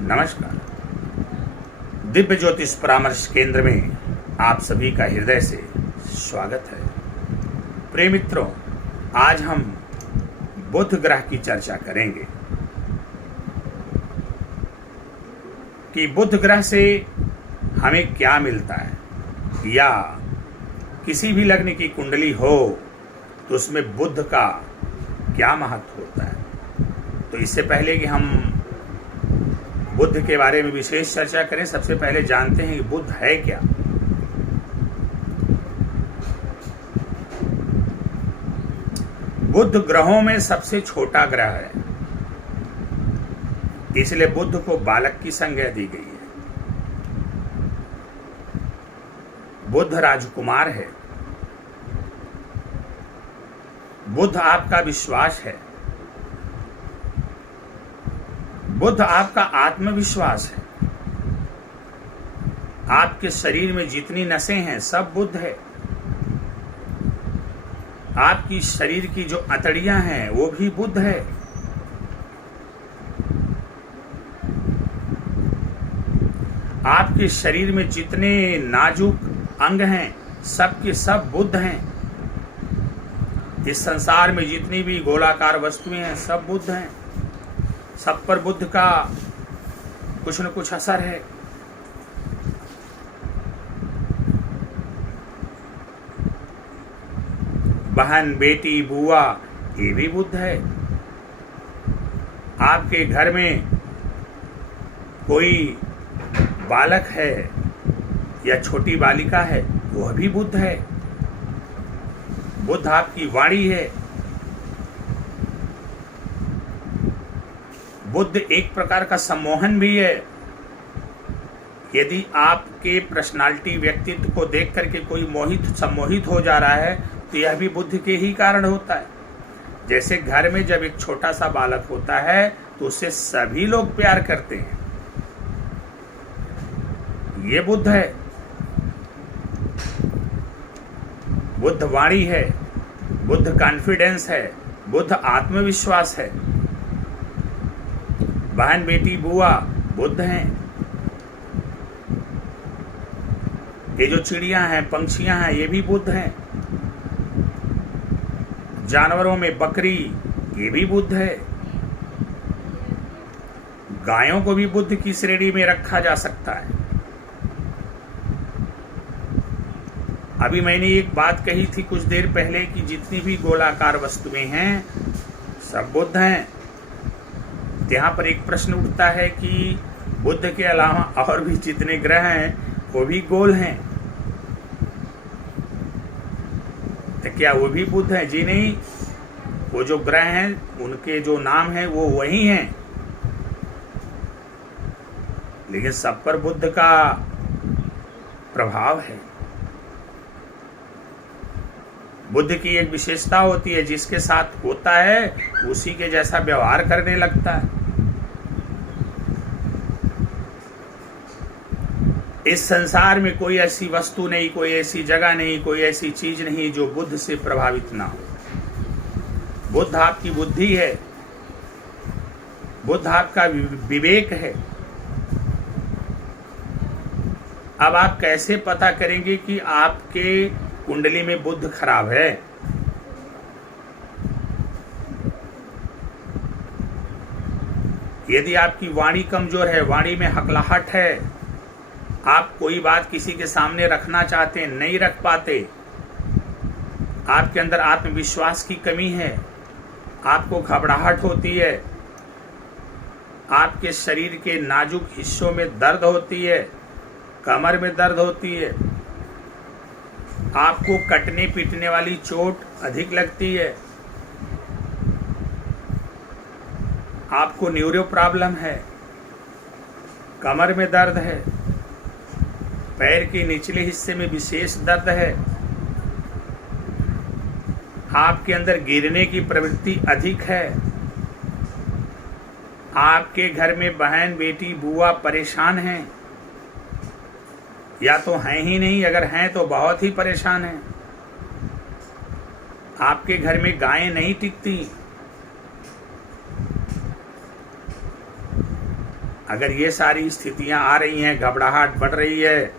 नमस्कार। दिव्य ज्योतिष परामर्श केंद्र में आप सभी का हृदय से स्वागत है। प्रिय मित्रों, आज हम बुध ग्रह की चर्चा करेंगे कि बुध ग्रह से हमें क्या मिलता है, या किसी भी लग्न की कुंडली हो तो उसमें बुध का क्या महत्व होता है। तो इससे पहले कि हम बुध के बारे में विशेष चर्चा करें, सबसे पहले जानते हैं कि बुध है क्या। बुध ग्रहों में सबसे छोटा ग्रह है, इसलिए बुध को बालक की संज्ञा दी गई है। बुध राजकुमार है। बुध आपका विश्वास है। बुध आपका आत्मविश्वास है। आपके शरीर में जितनी नसें हैं सब बुध है। आपकी शरीर की जो अतड़ियां हैं वो भी बुध है। आपके शरीर में जितने नाजुक अंग हैं सब के सब बुध हैं। इस संसार में जितनी भी गोलाकार वस्तुएं हैं सब बुध हैं। सब पर बुध का कुछ न कुछ असर है। बहन, बेटी, बुआ, ये भी बुध है। आपके घर में कोई बालक है या छोटी बालिका है, वह भी बुध है। बुध आपकी वाणी है। बुध एक प्रकार का सम्मोहन भी है। यदि आपके पर्सनालिटी, व्यक्तित्व को देख करके कोई सम्मोहित हो जा रहा है तो यह भी बुध के ही कारण होता है। जैसे घर में जब एक छोटा सा बालक होता है तो उससे सभी लोग प्यार करते हैं, ये बुध है। बुध वाणी है, बुध कॉन्फिडेंस है, बुध आत्मविश्वास है। बहन, बेटी, बुआ बुध हैं। ये जो चिड़ियां हैं, पंछियां हैं, ये भी बुध हैं। जानवरों में बकरी, ये भी बुध है। गायों को भी बुध की श्रेणी में रखा जा सकता है। अभी मैंने एक बात कही थी कुछ देर पहले कि जितनी भी गोलाकार वस्तुएं हैं सब बुध हैं। यहाँ पर एक प्रश्न उठता है कि बुध के अलावा और भी जितने ग्रह हैं वो भी गोल हैं, तो क्या वो भी बुध हैं? जी नहीं, वो जो ग्रह हैं उनके जो नाम हैं वो वही हैं, लेकिन सब पर बुध का प्रभाव है। बुध की एक विशेषता होती है, जिसके साथ होता है उसी के जैसा व्यवहार करने लगता है। इस संसार में कोई ऐसी वस्तु नहीं, कोई ऐसी जगह नहीं, कोई ऐसी चीज नहीं जो बुध से प्रभावित ना हो। बुध आपकी बुद्धि है। बुध आपका विवेक है। अब आप कैसे पता करेंगे कि आपके कुंडली में बुध खराब है? यदि आपकी वाणी कमजोर है, वाणी में हकलाहट है, आप कोई बात किसी के सामने रखना चाहते हैं, नहीं रख पाते, आपके अंदर आत्मविश्वास की कमी है, आपको घबराहट होती है, आपके शरीर के नाजुक हिस्सों में दर्द होती है, कमर में दर्द होती है, आपको कटने पीटने वाली चोट अधिक लगती है, आपको न्यूरो प्रॉब्लम है, कमर में दर्द है, पैर के निचले हिस्से में विशेष दर्द है, आपके अंदर गिरने की प्रवृत्ति अधिक है, आपके घर में बहन, बेटी, बुआ परेशान हैं, या तो हैं ही नहीं, अगर हैं तो बहुत ही परेशान हैं, आपके घर में गायें नहीं टिकती, अगर ये सारी स्थितियां आ रही हैं, घबराहट बढ़ रही है,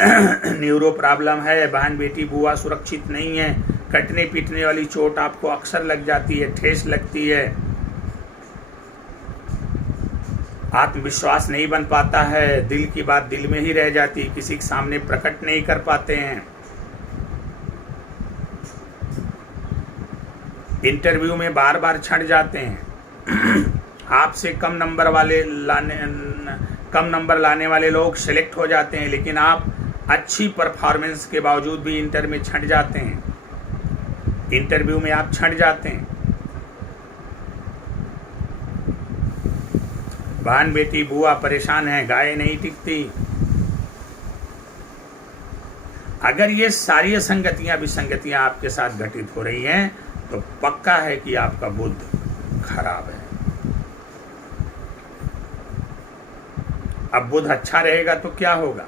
न्यूरो प्रॉब्लम है, बहन बेटी बुआ सुरक्षित नहीं है, कटने पीटने वाली चोट आपको अक्सर लग जाती है, ठेस लगती है, आत्मविश्वास नहीं बन पाता है, दिल की बात दिल में ही रह जाती, किसी के सामने प्रकट नहीं कर पाते हैं, इंटरव्यू में बार बार छंट जाते हैं, आपसे कम नंबर लाने वाले लोग सिलेक्ट हो जाते हैं, लेकिन आप अच्छी परफॉर्मेंस के बावजूद भी इंटर में छंट जाते हैं, इंटरव्यू में आप छंट जाते हैं। बहन बेटी बुआ परेशान है, गाय नहीं टिकती। अगर ये सारी असंगतियां विसंगतियां आपके साथ घटित हो रही हैं तो पक्का है कि आपका बुध खराब है। अब बुध अच्छा रहेगा तो क्या होगा,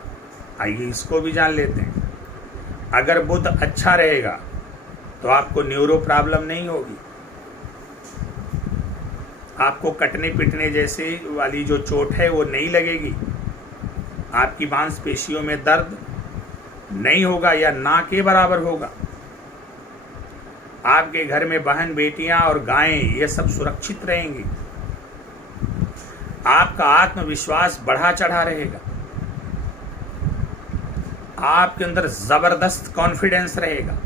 आइए इसको भी जान लेते हैं। अगर बुध अच्छा रहेगा तो आपको न्यूरो प्रॉब्लम नहीं होगी, आपको कटने पिटने जैसे वाली जो चोट है वो नहीं लगेगी, आपकी मांसपेशियों में दर्द नहीं होगा या ना के बराबर होगा, आपके घर में बहन बेटियां और गायें ये सब सुरक्षित रहेंगी, आपका आत्मविश्वास बढ़ा चढ़ा रहेगा, आपके अंदर जबरदस्त कॉन्फिडेंस रहेगा,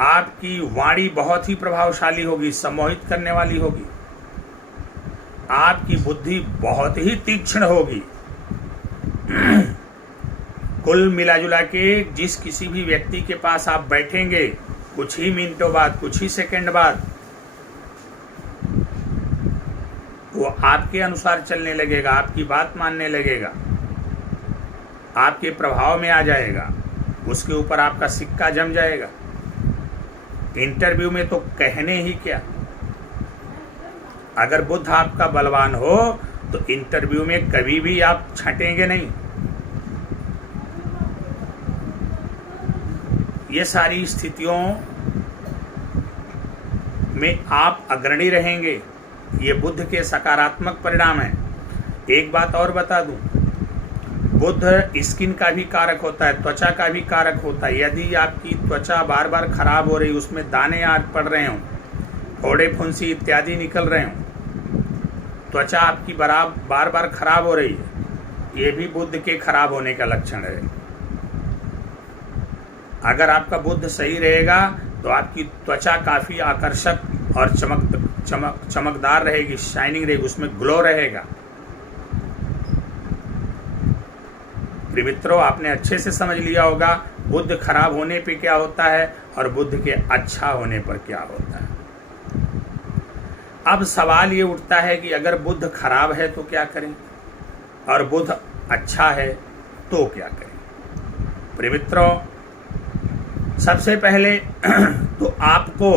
आपकी वाणी बहुत ही प्रभावशाली होगी, सम्मोहित करने वाली होगी, आपकी बुद्धि बहुत ही तीक्ष्ण होगी। कुल मिलाजुला के जिस किसी भी व्यक्ति के पास आप बैठेंगे, कुछ ही मिनटों बाद, कुछ ही सेकंड बाद वो आपके अनुसार चलने लगेगा, आपकी बात मानने लगेगा, आपके प्रभाव में आ जाएगा, उसके ऊपर आपका सिक्का जम जाएगा। इंटरव्यू में तो कहने ही क्या, अगर बुध आपका बलवान हो तो इंटरव्यू में कभी भी आप छटेंगे नहीं। ये सारी स्थितियों में आप अग्रणी रहेंगे, ये बुध के सकारात्मक परिणाम हैं। एक बात और बता दूं, बुध स्किन का भी कारक होता है, त्वचा का भी कारक होता है। यदि आपकी त्वचा बार बार खराब हो रही, उसमें दाने आ पड़ रहे हों, फोड़े फुंसी इत्यादि निकल रहे हों, त्वचा आपकी बार बार खराब हो रही है, ये भी बुध के खराब होने का लक्षण है। अगर आपका बुध सही रहेगा तो आपकी त्वचा काफी आकर्षक और चमकदार रहेगी, शाइनिंग रहेगी, उसमें ग्लो रहेगा। मित्रों, आपने अच्छे से समझ लिया होगा बुध खराब होने पे क्या होता है और बुध के अच्छा होने पर क्या होता है। अब सवाल ये उठता है कि अगर बुध खराब है तो क्या करें और बुध अच्छा है तो क्या करें। मित्रों, सबसे पहले तो आपको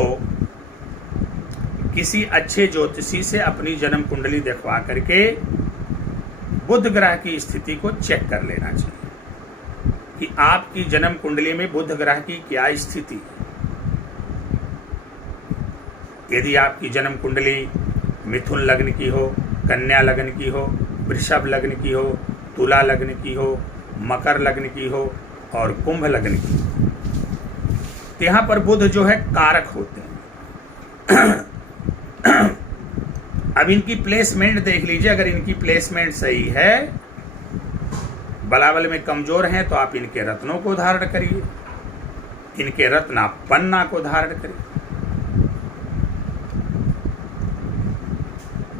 किसी अच्छे ज्योतिषी से अपनी जन्म कुंडली दिखवा करके बुध ग्रह की स्थिति को चेक कर लेना चाहिए कि आपकी जन्म कुंडली में बुध ग्रह की क्या स्थिति है। यदि आपकी जन्म कुंडली मिथुन लग्न की हो, कन्या लग्न की हो, वृषभ लग्न की हो, तुला लग्न की हो, मकर लग्न की हो और कुंभ लग्न की हो, तो यहाँ पर बुध जो है कारक होते हैं। अब इनकी प्लेसमेंट देख लीजिए, अगर इनकी प्लेसमेंट सही है, बलाबल में कमजोर हैं, तो आप इनके रत्नों को धारण करिए, इनके रत्ना पन्ना को धारण करिए।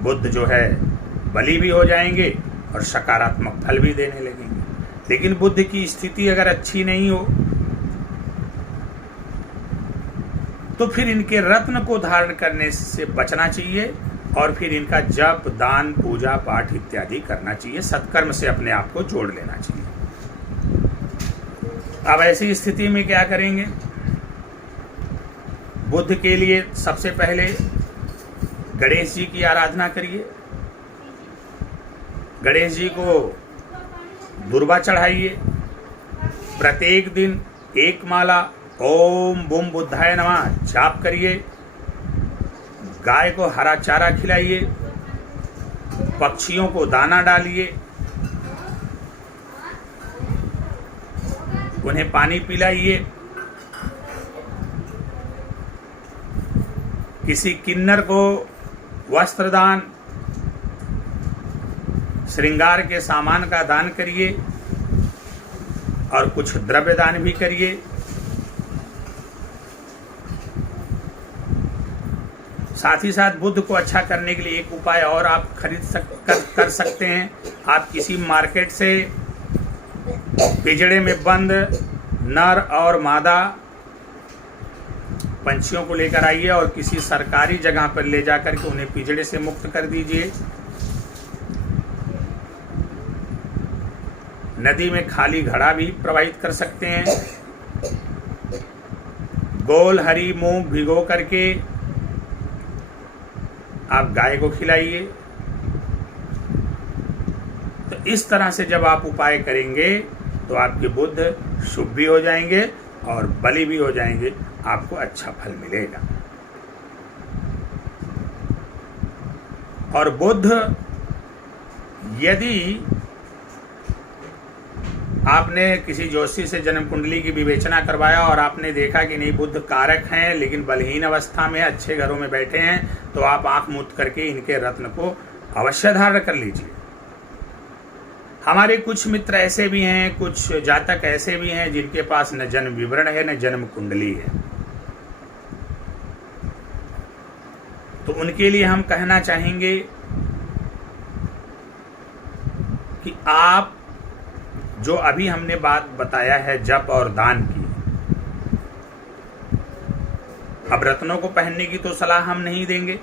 बुध जो है बली भी हो जाएंगे और सकारात्मक फल भी देने लगेंगे। लेकिन बुध की स्थिति अगर अच्छी नहीं हो तो फिर इनके रत्न को धारण करने से बचना चाहिए और फिर इनका जप, दान, पूजा पाठ इत्यादि करना चाहिए, सत्कर्म से अपने आप को जोड़ लेना चाहिए। अब ऐसी स्थिति में क्या करेंगे, बुध के लिए सबसे पहले गणेश जी की आराधना करिए, गणेश जी को दुर्वा चढ़ाइए, प्रत्येक दिन एक माला ओम बुम बुद्धाय नमः जाप करिए, गाय को हरा चारा खिलाइए, पक्षियों को दाना डालिए, उन्हें पानी पिलाइए, किसी किन्नर को वस्त्र दान, श्रृंगार के सामान का दान करिए और कुछ द्रव्य दान भी करिए। साथ ही साथ बुद्ध को अच्छा करने के लिए एक उपाय और आप कर सकते हैं। आप किसी मार्केट से पिंजड़े में बंद नर और मादा पंछियों को लेकर आइए और किसी सरकारी जगह पर ले जाकर के उन्हें पिंजड़े से मुक्त कर दीजिए। नदी में खाली घड़ा भी प्रवाहित कर सकते हैं। गोल हरी मूंग भिगो करके आप गाय को खिलाइए। तो इस तरह से जब आप उपाय करेंगे तो आपके बुद्ध शुभ भी हो जाएंगे और बलि भी हो जाएंगे, आपको अच्छा फल मिलेगा। और बुद्ध, यदि आपने किसी ज्योतिषी से जन्म कुंडली की विवेचना करवाया और आपने देखा कि नहीं बुद्ध कारक हैं लेकिन बलहीन अवस्था में अच्छे घरों में बैठे हैं, तो आप आंख मूंद करके इनके रत्न को अवश्य धारण कर लीजिए। हमारे कुछ मित्र ऐसे भी हैं, कुछ जातक ऐसे भी हैं जिनके पास न जन्म विवरण है न जन्म कुंडली है। तो उनके लिए हम कहना चाहेंगे कि आप जो अभी हमने बात बताया है जप और दान की, अब रत्नों को पहनने की तो सलाह हम नहीं देंगे।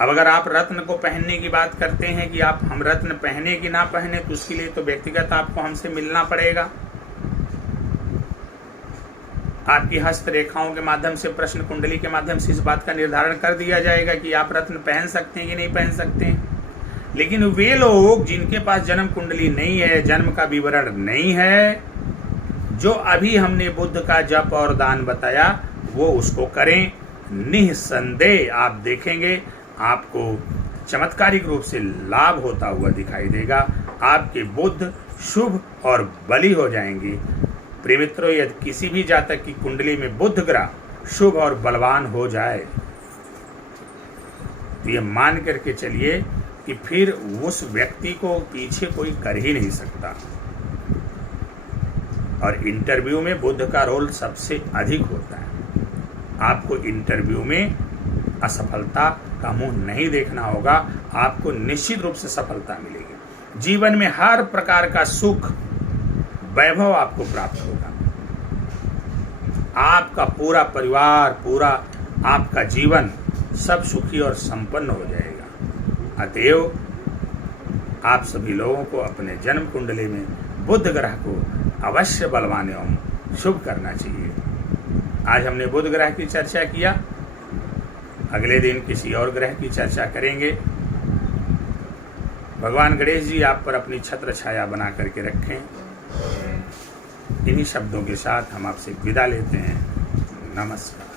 अब अगर आप रत्न को पहनने की बात करते हैं कि आप हम रत्न पहने कि ना पहने, तो उसके लिए तो व्यक्तिगत आपको हमसे मिलना पड़ेगा। आपकी हस्त रेखाओं के माध्यम से, प्रश्न कुंडली के माध्यम से इस बात का निर्धारण कर दिया जाएगा कि आप रत्न पहन सकते हैं कि नहीं पहन सकते हैं। लेकिन वे लोग जिनके पास जन्म कुंडली नहीं है, जन्म का विवरण नहीं है, जो अभी हमने बुद्ध का जप और दान बताया वो उसको करें। निसंदेह आप देखेंगे आपको चमत्कारिक रूप से लाभ होता हुआ दिखाई देगा। आपके बुद्ध शुभ और बलि हो जाएंगे। प्रिय मित्रों, यदि किसी भी जातक की कुंडली में बुध ग्रह शुभ और बलवान हो जाए तो ये मान करके चलिए कि फिर उस व्यक्ति को पीछे कोई कर ही नहीं सकता। और इंटरव्यू में बुध का रोल सबसे अधिक होता है। आपको इंटरव्यू में असफलता का मुंह नहीं देखना होगा, आपको निश्चित रूप से सफलता मिलेगी। जीवन में हर प्रकार का सुख वैभव आपको प्राप्त होगा। आपका पूरा परिवार, पूरा आपका जीवन सब सुखी और संपन्न हो जाएगा। अतएव आप सभी लोगों को अपने जन्म कुंडली में बुध ग्रह को अवश्य बलवान एवं शुभ करना चाहिए। आज हमने बुध ग्रह की चर्चा किया, अगले दिन किसी और ग्रह की चर्चा करेंगे। भगवान गणेश जी आप पर अपनी छत्र छाया बना करके रखें। इन्हीं शब्दों के साथ हम आपसे विदा लेते हैं। नमस्कार।